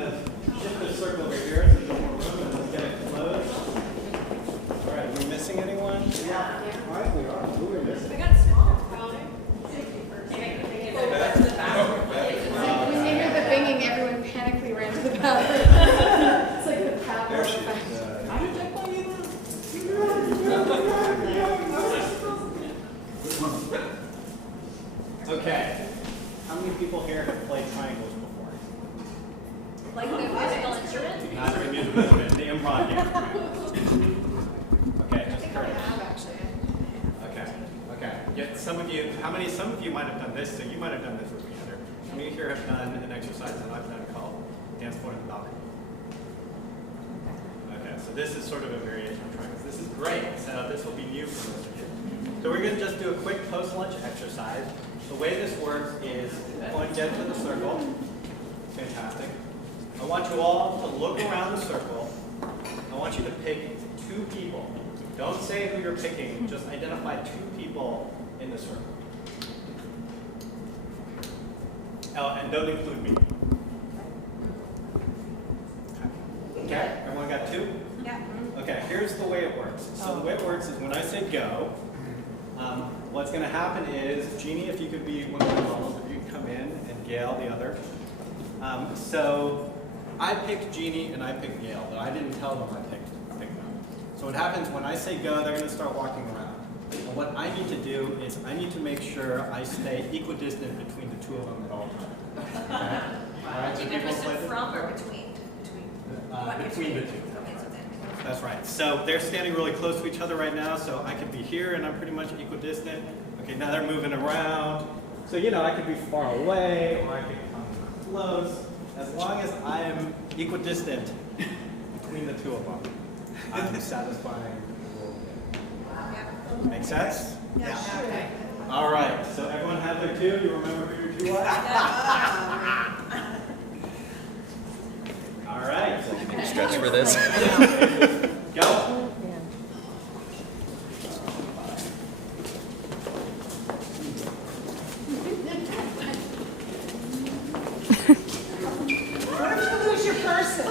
to shift the circle over here so there's more room, and let's get it closed. All right, are we missing anyone? Yeah. All right, we are. Who are we missing? I got small. Safety first. When you hear the binging, everyone panically ran to the bathroom. It's like the Pavlov effect. Okay. How many people here have played triangles before? Like the musical instrument? Not the musical instrument, the improv game. Okay, just I Curtis. have actually. Okay. Okay. Yeah, some of you might have done this, so you might have done this with me, Heather. How many here have done an exercise that I've done called dance point in the balcony? Okay, so this is sort of a variation of triangles. This is great. So this will be new for most of you. So we're going to just do a quick post-lunch exercise. The way this works is point get to the circle. Fantastic. I want you all to look around the circle. I want you to pick 2 people. Don't say who you're picking, just identify 2 people in the circle. Oh, and don't include me. Okay, everyone got 2? Yeah. Okay, here's the way it works. So the way it works is when I say go, what's going to happen is, Jeannie, if you could be one of the models, if you could come in, and Gail, the other. So I picked Jeannie and I picked Gail, but I didn't tell them I picked them. So what happens when I say go, they're going to start walking around. And what I need to do is I need to make sure I stay equidistant between the 2 of them at all times. Okay? All right, so people play From or between? between the 2. That's right. So they're standing really close to each other right now, so I could be here and I'm pretty much equidistant. Okay, now they're moving around. So, you know, I could be far away or I could come close. As long as I am equidistant between the 2 of them, I'm satisfying the rule. Make sense? Yeah. Okay. All right, so everyone have their 2? You remember who your 2 are? All right. Stretch for this. Go. What if you lose your person?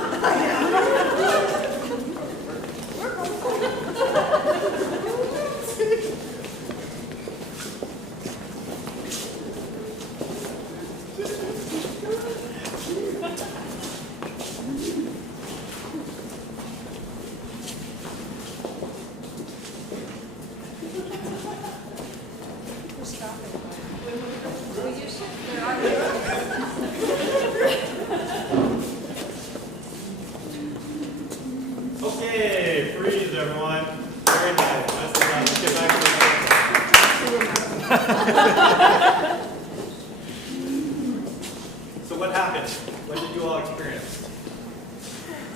Okay, freeze everyone. Very nice. Let's get back to the So what happened? What did you all experience?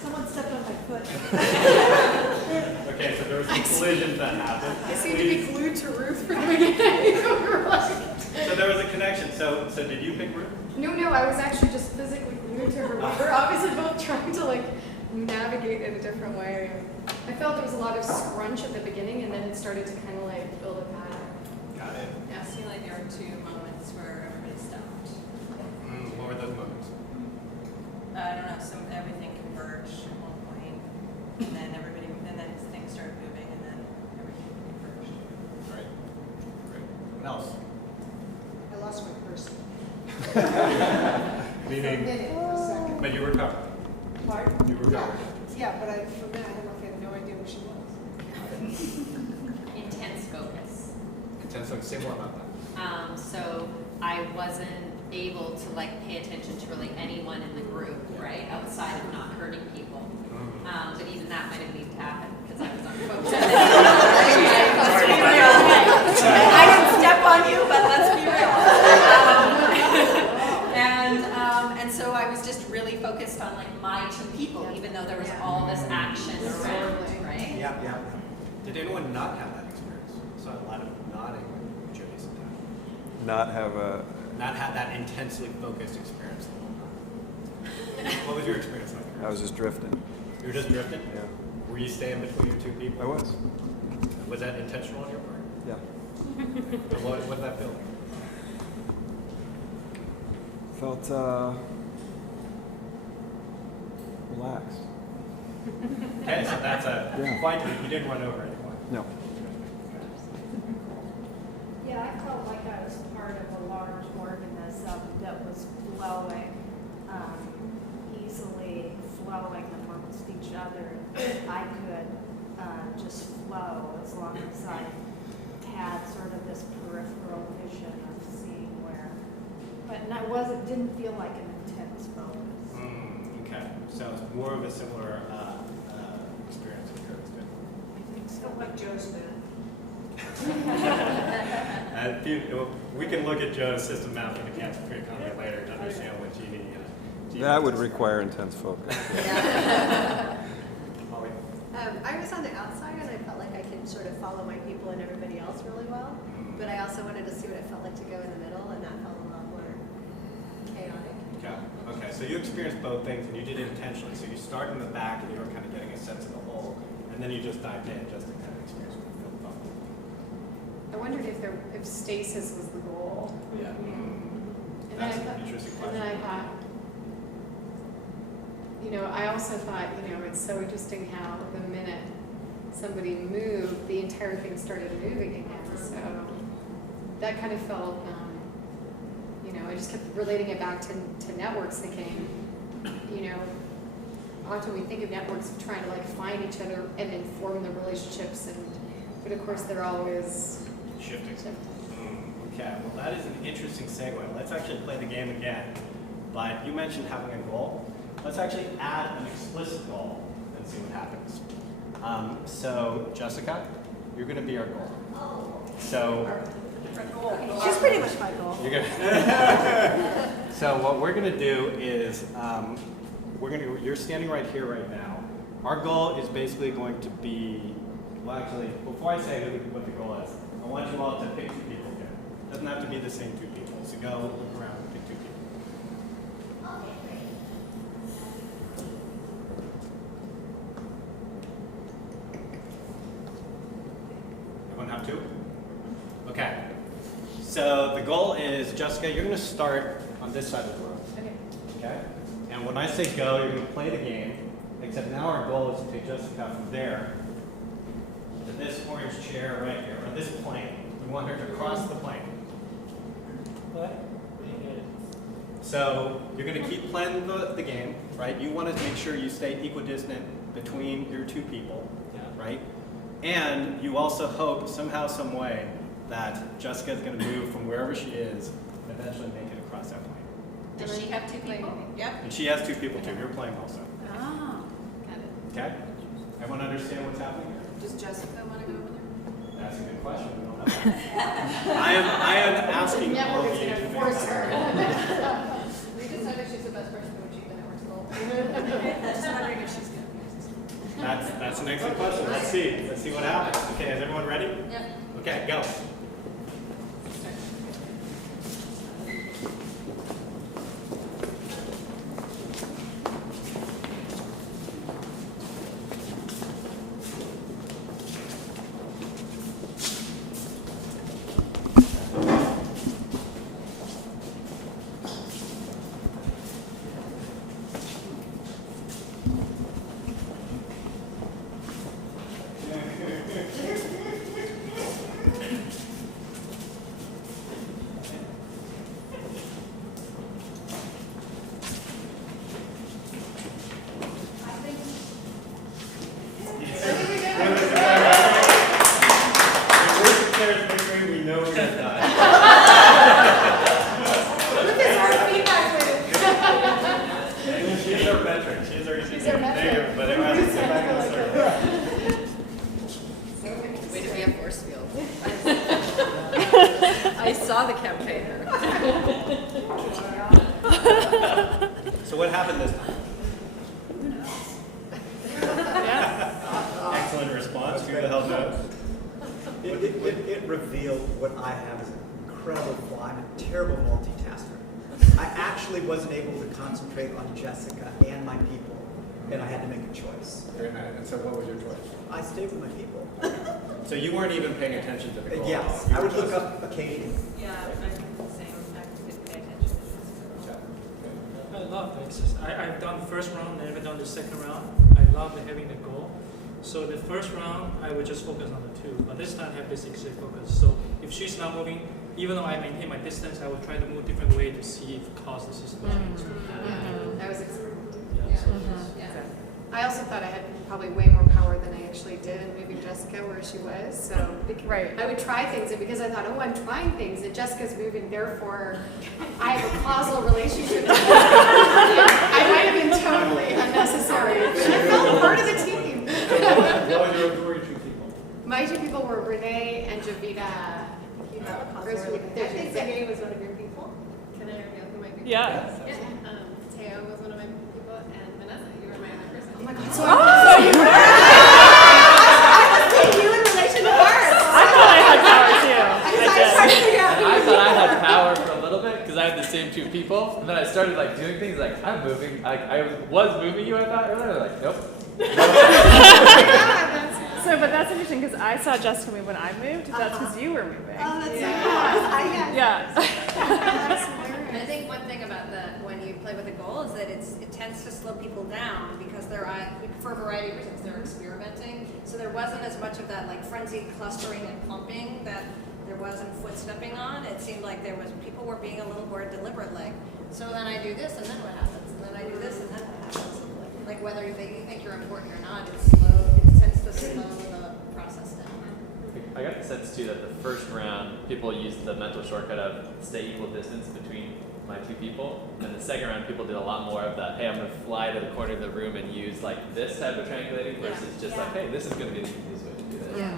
Someone stepped on my foot. Okay, so there was some collisions that happened. I seem to be glued to Ruth from the beginning. So there was a connection. So did you pick Ruth? No, I was actually just physically glued to her. We were obviously both trying to like navigate in a different way. I felt there was a lot of scrunch at the beginning, and then it started to kind of like build a pattern. Got it. Yeah, I feel like there were 2 moments where everybody stopped. What were those moments? I don't know, everything converged at one point, and then things started moving, and then everything converged. Great. What else? I lost my person. Meaning, A second. but you recovered. Pardon? You recovered. Yeah, but for a minute I had no idea who she was. Intense focus. Intense. Say more about that. So I wasn't able to like pay attention to really anyone in the group, right? Outside of not hurting people. But even that might have needed to happen because I was unfocused. I didn't step on you, but let's be real. And so I was just really focused on like my 2 people, even though there was all this action around, right? Yeah. Did anyone not have that experience? I saw a lot of nodding when Jody said that. Not have a. Not have that intensely focused experience the whole time. What was your experience like? I was just drifting. You were just drifting? Yeah. Were you staying between your 2 people? I was. Was that intentional on your part? Yeah. And what did that feel like? Felt Okay, so that's a Yeah. quite, you didn't run over anyone. No. Yeah, I felt like I was part of a large organism that was flowing, easily flowing amongst each other. I could just flow as long as I had sort of this peripheral vision of seeing where, but didn't feel like an intense focus. Okay, so it's more of a similar experience with yours. Good. I think so, like Joe's been. We can look at Joe's system map in the Cancer Creek comment later to understand what Jeannie. That would require intense focus. Holly? I was on the outside and I felt like I could sort of follow my people and everybody else really well. But I also wanted to see what it felt like to go in the middle, and that felt a lot more chaotic. Okay, so you experienced both things and you did it intentionally. So you start in the back and you were kind of getting a sense of the whole, and then you just dived in just to kind of experience what it felt. I wondered if stasis was the goal. Yeah. And That's then I an thought, interesting and then I question. thought, I also thought, it's so interesting how the minute somebody moved, the entire thing started moving again. So that kind of felt, I just kept relating it back to networks, thinking, often we think of networks of trying to like find each other and then form the relationships, but of course they're always Shifting. Okay, well that is an interesting segue. Let's actually play the game again. But you mentioned having a goal. Let's actually add an explicit goal and see what happens. So Jessica, you're going to be our goal. So She's pretty much my goal. you're gonna so what we're going to do is you're standing right here right now. Our goal is basically going to be, well actually, before I say what the goal is, I want you all to pick two people here. It doesn't have to be the same two people. So go look around and pick two people. Everyone have two? Okay. So the goal is, Jessica, you're going to start on this side of the room. Okay? And when I say go, you're going to play the game, except now our goal is to take Jessica from there to this orange chair right here, or this plane. We want her to cross the plane. What? So you're going to keep playing the game, right? You want to make sure you stay equidistant between your two people, right? And you also hope somehow, some way, that Jessica is going to move from wherever she is and eventually make it across that plane. Does she have two people? Yep. And she has two people too. You're playing also. Oh, got it. Okay? Everyone understand what's happening here? Does Jessica want to go over there? That's a good question. We don't have that. I am asking all network of is you going to to make force that. her. We decided she's the best person to achieve the network's goal. Just wondering if she's going to. That's an excellent question. Let's see. Let's see what happens. Okay, is everyone ready? Yep. Okay, go. We know we're gonna die. Look at our feedback loop. She's our metric. She's our easy She's our metric. negative, but everyone has to get back in the circle. Way to be a force field. I saw the campaigner. So what happened this time? Excellent response. Who the hell knows? It revealed what I have as an incredible flaw. I'm a terrible multitasker. I actually wasn't able to concentrate on Jessica and my people, and I had to make a choice. Very nice. And so what was your choice? I stayed with my people. So you weren't even paying attention to the goal. Yes, You I were would look just- up occasionally. Yeah, I think the same. I didn't pay attention. Okay. I love it. I've done the first round, never done the second round. I love having the goal. So the first round, I would just focus on the two, but this time I have this exact focus. So if she's not moving, even though I maintain my distance, I will try to move different way to see if it causes the situation. I was experimenting. Yeah, so I also thought I had probably way more power than I actually did in moving Jessica where she was. So Right. I would try things, and because I thought, oh, I'm trying things, and Jessica's moving, therefore I have a causal relationship. I might have been totally unnecessary, but I felt part of the team. What were your two people? My two people were Renee and Jovita. You have a causal There's- relationship. there's- I think Zagay was one of your people. Can I reveal who my people Yeah. were? Yeah. Teo was one of my people, and Vanessa, you were my other person. Oh my God. So So I You in relation to ours. thought I had power too. I thought I had power for a little bit because I had the same two people, and then I started like doing things like I'm moving. I was moving you. I thought earlier, like nope. But that's interesting because I saw Jessica move when I moved. That's because you were moving. Oh, that's so Yeah. cool. Yeah. I think one thing about when you play with a goal is that it tends to slow people down because for a variety of reasons, they're experimenting. So there wasn't as much of that like frenzied clustering and pumping that there was in foot stepping on. It seemed like people were being a little more deliberate, like, so then I do this and then what happens? And then I do this and then what happens? Like whether you think you're important or not, it tends to slow the process down. I got the sense too that the first round people used the mental shortcut of stay equal distance between my two people, and the second round people did a lot more of the hey, I'm gonna fly to the corner of the room and use like this type of triangulating versus just like hey, this is gonna be the easiest way to do this. Yeah.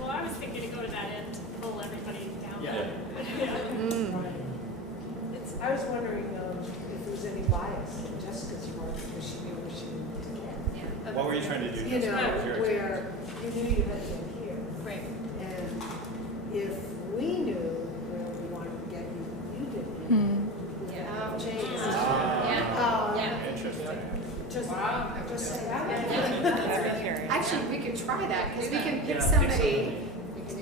Well, I was thinking to go to that end to pull everybody down. Yeah. I was wondering if there was any bias in Jessica's work because she knew where she needed to get. What were you trying to do? You know, Jessica? where you knew you had to get here. Right. And if we knew where we wanted to get you, you didn't. Yeah. Oh, geez. Yeah. Interesting. Just say that. Actually, we could try that because we can pick Yeah, somebody,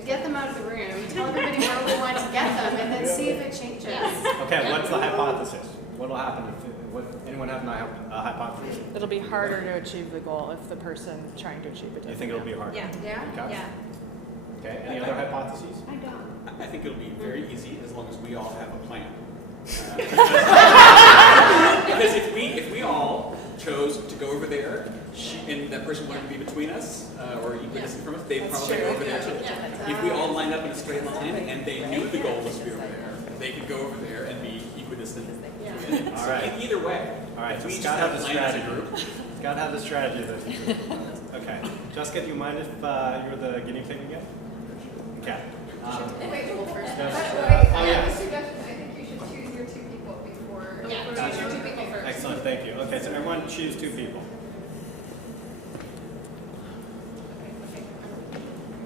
get them out of the room, tell everybody where we want to get them, and then see if it changes. Okay, what's the hypothesis? What will happen if anyone have a hypothesis? It'll be harder to achieve the goal if the person trying to achieve it You think it'll be harder? Yeah. Yeah? Okay. Yeah. Okay, any other hypotheses? I don't. I think it'll be very easy as long as we all have a plan. Because if we all chose to go over there, and that person wanted to be between us or equidistant from us, they'd probably go over there too. If we all lined up in a straight line and they knew the goal was to be over there, they could go over there and be equidistant. All So right. either way, All right, if so we just Scott have have a the plan as a strategy. group. Scott have the strategy that he Okay. Jessica, do you mind if you're the guinea pig again? Okay. Wait, well, first. Yes. Oh, Oh, yeah. I have a suggestion. I think you should choose your two people before. Yeah, choose your two people first. Excellent, thank you. Okay, so everyone choose two people.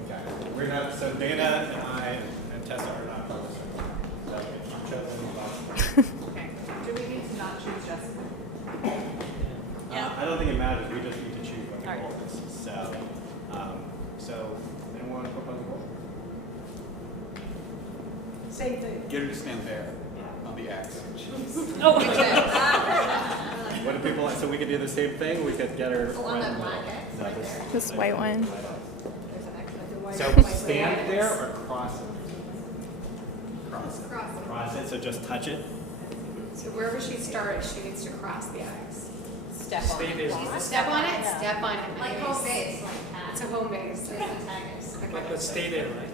Okay. We're gonna, so Dana and I and Tessa are not focused. So I'm chosen. Okay. Do we need to not choose Jessica? I don't think it matters. We just need to choose what the All right. goal is. So anyone want to propose a goal? Same thing. Get her to stand there on the X. What do people? So we could do the same thing. We could get her. So on that black X No, right this- there. This white one. There's an X. So stand there or cross it? Cross it. Cross it. So just touch it. So wherever she started, she needs to cross the X. Step on Stay it. there. Step on it, step on it. Like home base, like It's a home base. There's the tag is. But stay there, right?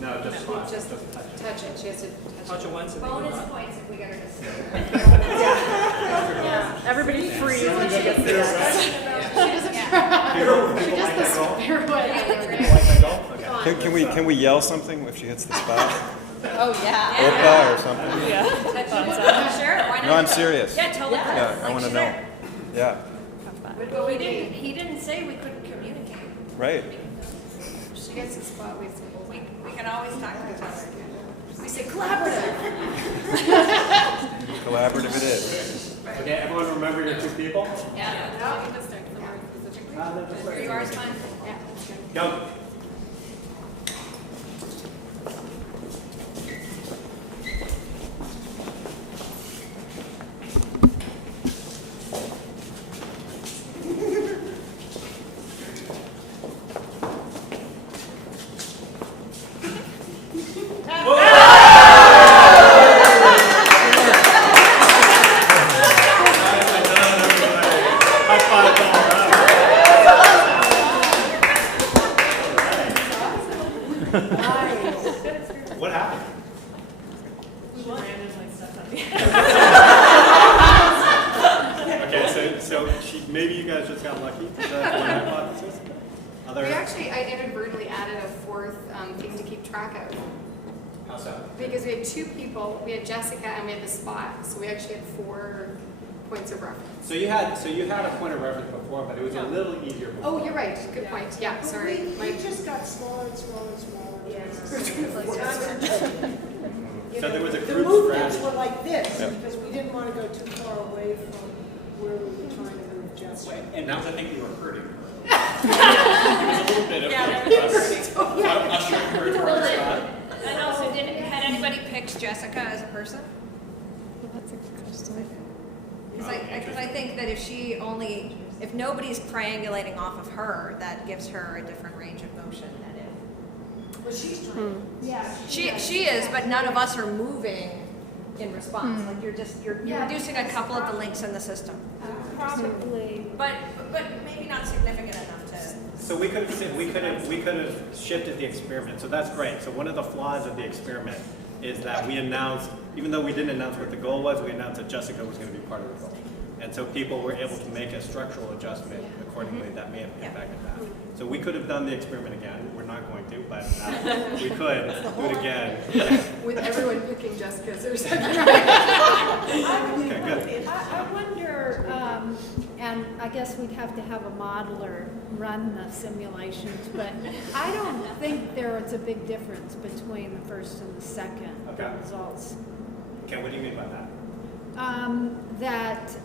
No, No, just cross it. just Just touch it. touch it. She has to Touch touch it it. once and then Bonus go points if we get her to stay. Everybody freeze when she gets the X. She doesn't try. She does the pirouette. Like the goal? Okay. Can we yell something if she hits the spot? Oh, yeah. Opa or something? Yeah. Sure, why not? No, I'm serious. Yeah, totally. Yeah, I Like want to she's know. there. Yeah, But he didn't say we couldn't communicate. right. She gets the spot. We say, We can always talk to each other. we say collaborative. Collaborative it is. Okay, everyone remember your two people? Yeah. No. Are you ours fine? Yeah, that's good. Go. What happened? We randomly stuff on me. Okay, so maybe you guys just got lucky. Is that one hypothesis? Other? We actually, I inadvertently added a fourth thing to keep track of. How so? Because we had two people, we had Jessica and we had the spot, so we actually had 4 points of reference. So you had a point of reference before, but it was a little easier before. Oh, you're right, good point, yeah, But sorry. we just got smaller and smaller and smaller. So there was a The group movements strategy. were like this, Yep. because we didn't want to go too far away from where we were trying to move Jessica. And now I think you were hurting her. It was a little bit of ushering her towards God. And also, had anybody picked Jessica as a person? That's a good question. Because I think that if nobody's triangulating off of her, that gives her a different range of motion than But she's trying. Yeah. she is, but none of us are moving in response. Like you're Yeah. reducing a couple of the links in the system. Probably. But maybe not significant enough to. So we could have shifted the experiment. So that's great. So one of the flaws of the experiment is that we announced, even though we didn't announce what the goal was, we announced that Jessica was going to be part of the goal. And so people were able to make a structural adjustment accordingly that may have impacted that. So we could have done the experiment again. We're not going to, but we could do it again. With everyone picking Jessica as their second. Okay, good. I wonder, and I guess we'd have to have a modeler run the simulations, but I don't think there is a big difference between the first and the second results. Okay, what do you mean by that? That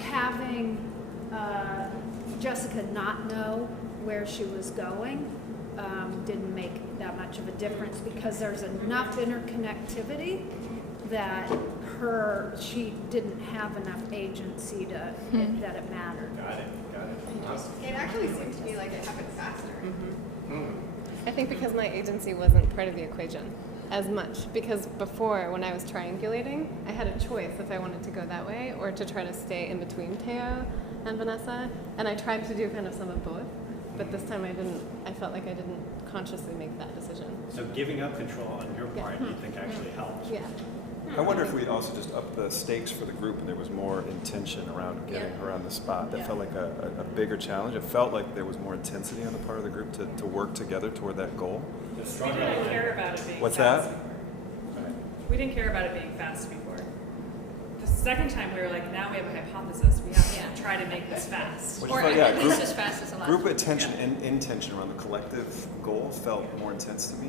having Jessica not know where she was going didn't make that much of a difference because there's enough interconnectivity that she didn't have enough agency that it mattered. Got it. It actually seemed to me like it happened faster. I think because my agency wasn't part of the equation as much, because before when I was triangulating, I had a choice if I wanted to go that way or to try to stay in between Teo and Vanessa, and I tried to do kind of some of both, but this time I felt like I didn't consciously make that decision. So giving up control on your part, you think actually helps? Yeah. I wonder if we also just upped the stakes for the group and there was more intention around getting her on the spot. That felt like a bigger challenge. It felt like there was more intensity on the part of the group to work together toward that goal. We didn't care about it being What's fast. that? We didn't care about it being fast before. The second time we were like, now we have a hypothesis. We have to try to make this fast. Which Or felt- at least group- as fast as allowed. Group attention and intention around the collective goal felt more intense to me,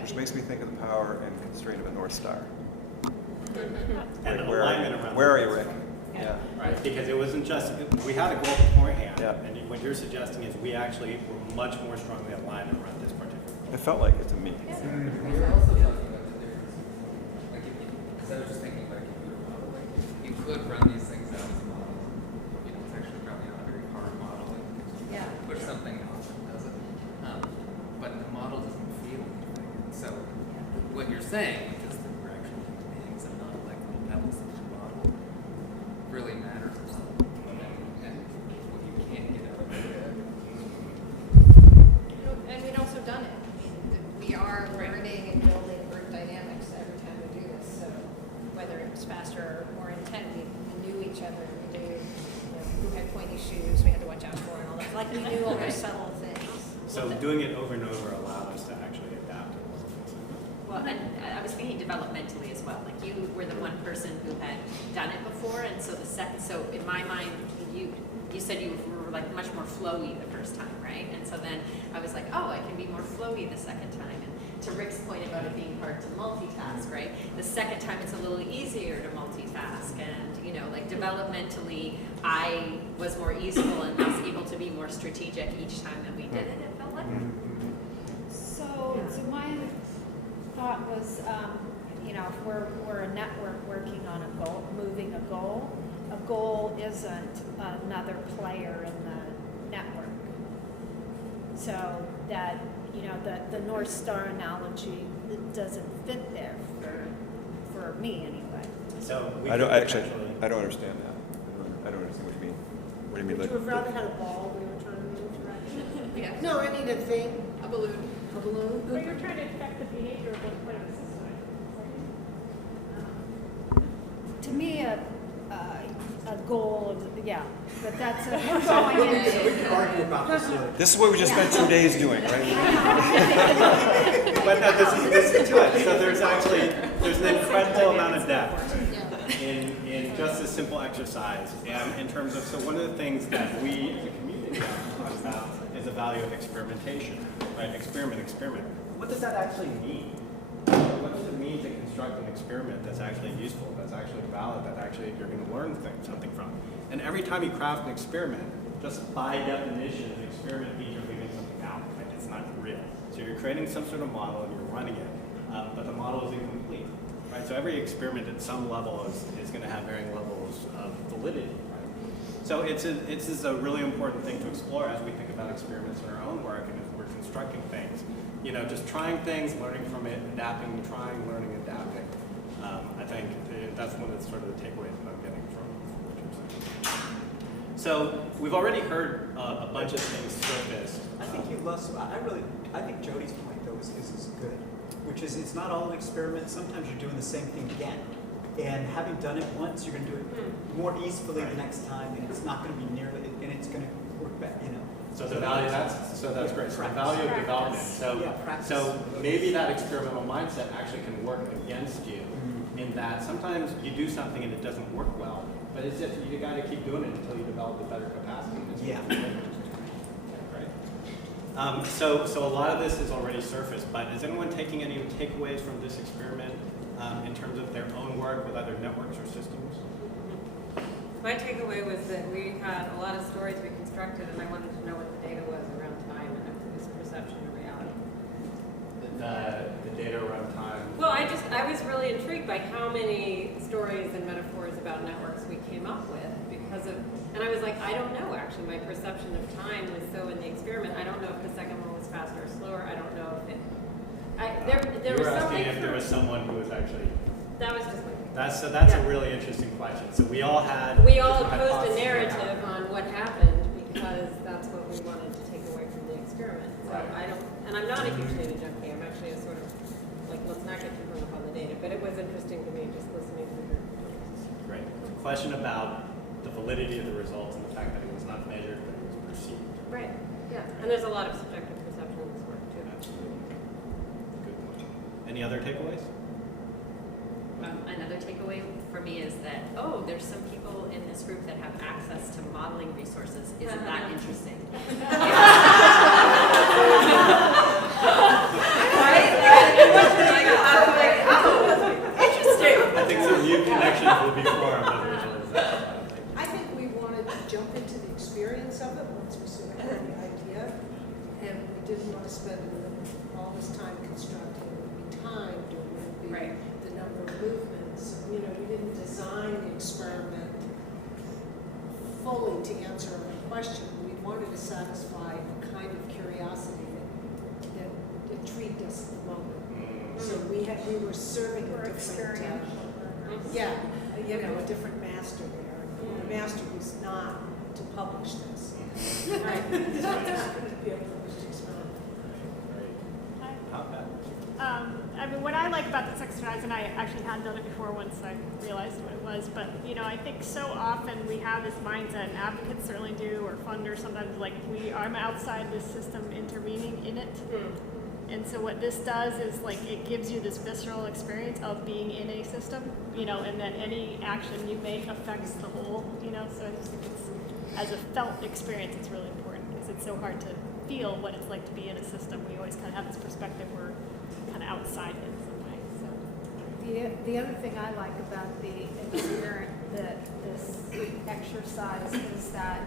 which makes me think of the power and constraint of a North Star. And Like, alignment around where are the you, goals. Rick? Yeah. Right, because it wasn't just, we had a goal beforehand, Yeah. and what you're suggesting is we actually were much more strongly aligned around this particular goal. It felt like it to me. I also thought about the difference. Like, because I was just thinking, like, if you were modeling, you could run these things out as models. You know, it's actually probably not a very hard model. Like, push something off and does it. But the model doesn't feel anything. So, what you're saying, which is that we're actually human beings and not like little pebbles in the model, really matters a lot. And what you can't get out of it. And we'd also done it. We are learning and building group dynamics every time we do this. So whether it was faster or more intent, we knew each other. We knew who had pointy shoes we had to watch out for and all that. Like we knew all those subtle things. So doing it over and over allowed us to actually adapt to what was Well, and I was thinking developmentally as well. Like you were the one person who had done it before, and so so in my mind, you said you were like much more flowy the first time, right? And so then I was like, oh, I can be more flowy the second time. And to Rick's point about it being hard to multitask, right? The second time it's a little easier to multitask, and like developmentally, I was more easeful and was able to be more strategic each time that we did it. It felt like. So my thought was, if we're a network working on a goal, moving a goal isn't another player in the network. So that, the North Star analogy doesn't fit there for me anyway. So I don't understand that. I don't understand what you mean. mean, Would like, you have rather had a ball we were trying to move? Yeah. No, I mean a thing, A balloon. a balloon. But you're trying to affect the behavior of what part of the system. To me, a goal of, yeah, but that's, we're going into. We can argue about this later. this is what we just spent 2 days doing, right? But no, this is to it. So there's an incredible amount of depth in just this simple exercise. And in terms of, so one of the things that we as a community talk about is the value of experimentation, right? Experiment. What does that actually mean? What does it mean to construct an experiment that's actually useful, that's actually valid, that actually you're going to learn something from? And every time you craft an experiment, just by definition, an experiment means you're leaving something out. Right? It's not real. So you're creating some sort of model and you're running it, but the model is incomplete. Right? So every experiment at some level is going to have varying levels of validity. Right? So it's a really important thing to explore as we think about experiments in our own work and as we're constructing things. You know, just trying things, learning from it, adapting, trying, learning, adapting. I think that's one of the sort of the takeaways that I'm getting from what you're saying. So we've already heard a bunch of things surface. I think you lost. I think Jody's point though is good, which is it's not all an experiment. Sometimes you're doing the same thing again, and having done it once, you're going to do it more easily the next time, and it's not going to be nearly, and it's going to work better. You know. So the value, that's great. So the value of development. So maybe that experimental mindset actually can work against you in that sometimes you do something and it doesn't work well, but it's just you got to keep doing it until you develop a better capacity. Yeah. Right. So a lot of this is already surfaced, but is anyone taking any takeaways from this experiment in terms of their own work with other networks or systems? My takeaway was that we had a lot of stories we constructed, and I wanted to know what the data was around time and if it was perception or reality. The data around time. Well, I was really intrigued by how many stories and metaphors about networks we came up with and I was like, I don't know actually. My perception of time was so in the experiment. I don't know if the second one was faster or slower. I don't know if it. There was something. If there was someone who was actually. That was just. That's a really interesting question. So we all posed a narrative on what happened because that's what we wanted to take away from the experiment. So right. I'm not a huge data junkie. I'm actually a sort of like, let's not get too hung up on the data. But it was interesting to me just listening to her. Great. It's a question about the validity of the results and the fact that it was not measured, but it was perceived. Right. Yeah. And there's a lot of subjective perception in this work too. Absolutely. Good point. Any other takeaways? Another takeaway for me is that, there's some people in this group that have access to modeling resources. Isn't that interesting? Interesting. I think some new connections will be formed as a result of that. I think we wanted to jump into the experience of it once we sort of had the idea, and we didn't want to spend all this time constructing. It would be time, it would be the number of movements. You know, we didn't design the experiment fully to answer every question. We wanted to satisfy a kind of curiosity that intrigued us at the moment. So we were serving a different, a different master there. And the master was not to publish this. Right? It's not going to be a published experiment. I mean, what I like about this exercise, and I actually had done it before once I realized what it was, but, I think so often we have this mindset, and advocates certainly do, or funders sometimes, like I'm outside this system intervening in it. And so what this does is it gives you this visceral experience of being in a system, and that any action you make affects the whole, so I just think as a felt experience, it's really important because it's so hard to feel what it's like to be in a system. We always kind of have this perspective we're kind of outside it in some way. So the other thing I like about the experience, this exercise is that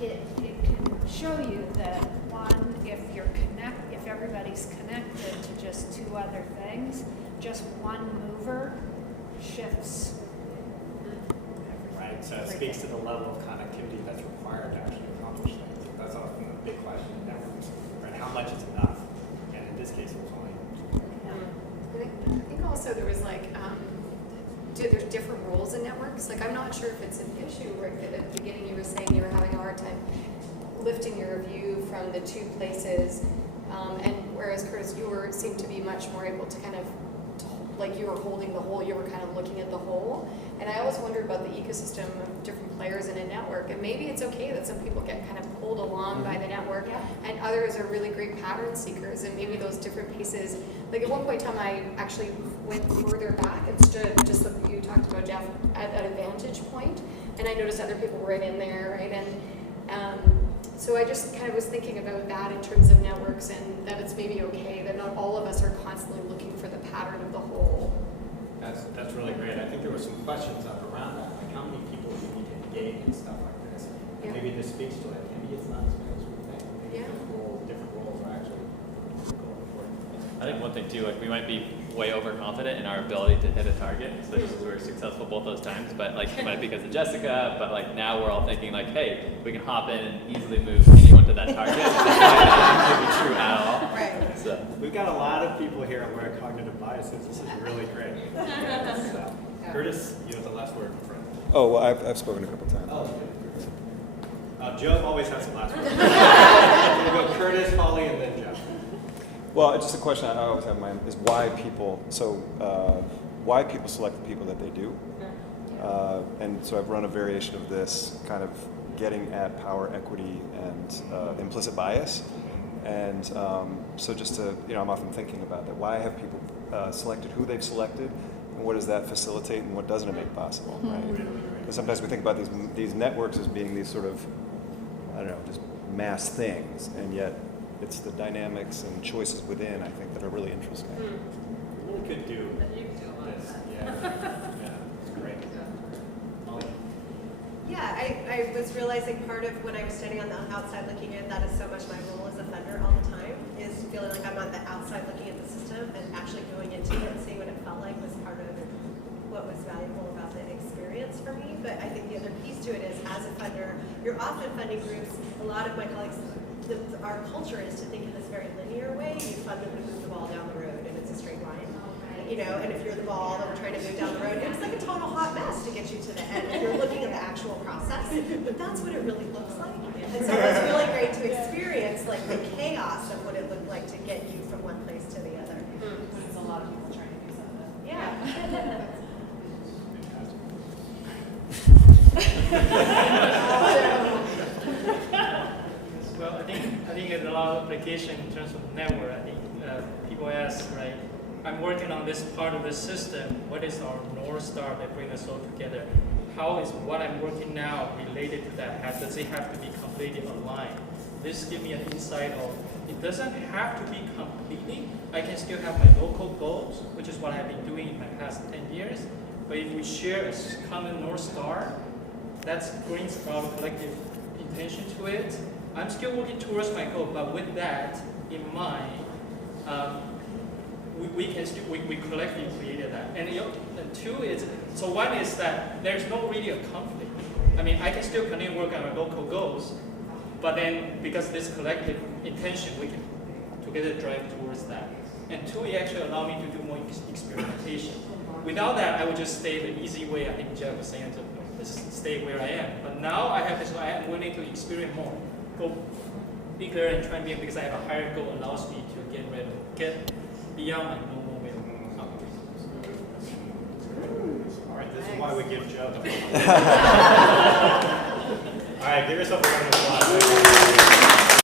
it can show you that one, if everybody's connected to just two other things, just one mover shifts. Right, so it speaks to the level of connectivity that's required to actually accomplish things. That's often a big question in networks, right? How much is enough? And in this case, it was only. I think also there was there's different roles in networks. I'm not sure if it's an issue where at the beginning you were saying you were having a hard hard time lifting your view from the two places. And whereas Curtis, seemed to be much more able to kind of, like you were holding the whole, you were kind of looking at the whole. And I always wonder about the ecosystem of different players in a network. And maybe it's okay that some people get kind of pulled along by the network and others are really great pattern seekers. And maybe those different pieces, like at one point in time I actually went further back and stood, just like you talked about, Jeff, at a vantage point. And I noticed other people were right in there, right? And so I just kind of was thinking about that in terms of networks, and that it's maybe okay that not all of us are constantly looking for the pattern of the whole. That's really great. I think there were some questions up around that, like how many people do you need to engage and stuff like this. And maybe this speaks to it. Maybe it's not as big as we think. Maybe different roles are actually going for it. I think one thing too, like we might be way overconfident in our ability to hit a target, especially since we were successful both those times, but like it might be because of Jessica, but like now we're all thinking like, hey, we can hop in and easily move anyone to that target. That might not be true at all. Right. So we've got a lot of people here aware of cognitive biases. This is really great. So, Curtis, you have the last word, my friend. Oh, well, I've spoken a couple times. Oh, okay. Joe always has the last word. We'll go Curtis, Holly, and then Joe. Well, just a question I always have in mind is why people select the people that they do. And so I've run a variation of this, kind of getting at power, equity, and implicit bias. And so just to, I'm often thinking about that. Why have people selected who they've selected, and what does that facilitate, and what doesn't it make possible, right? Because sometimes we think about these networks as being these sort of, I don't know, just mass things, and yet it's the dynamics and choices within, I think, that are really interesting. We really could do this. Yeah, it's great. Holly? Yeah, I was realizing part of when I was standing on the outside looking in, that is so much my role as a fundor all the time, is feeling like I'm on the outside looking at the system and actually going into it and seeing what it felt like was part of what was valuable about the experience for me. But I think the other piece to it is, as a funder, you're often funding groups. A lot of my colleagues, our culture is to think in this very linear way. You fund them to move the ball down the road, and it's a straight line. And if you're the ball that we're trying to move down the road, it's like a total hot mess to get you to the end if you're looking at the actual process. But that's what it really looks like. And so it's really great to experience like the chaos of what it looked like to get you from one place to the other. There's a lot of people trying to do something. Yeah. Well, I think there's a lot of application in terms of network. I think people ask, right, I'm working on this part of the system. What is our North Star that brings us all together? How is what I'm working now related to that? Does it have to be completely aligned? This gives me an insight of, it doesn't have to be completely. I can still have my local goals, which is what I've been doing in my past 10 years. But if we share a common North Star, that brings about collective intention to it. I'm still working towards my goal, but with that in mind, we collectively created that. And two is, so one is that there's no really a conflict. I mean, I can still continue to work on my local goals, but then because this collective intention, we can together drive towards that. And two, it actually allow me to do more experimentation. Without that, I would just stay the easy way. I think Jeff was saying to just stay where I am. But now I have this, I am willing to experiment more, go bigger and try and be, because I have a higher goal, allows me to get beyond my normal way of operating. All right, this is why we give Joe the All right, give yourself a round of applause.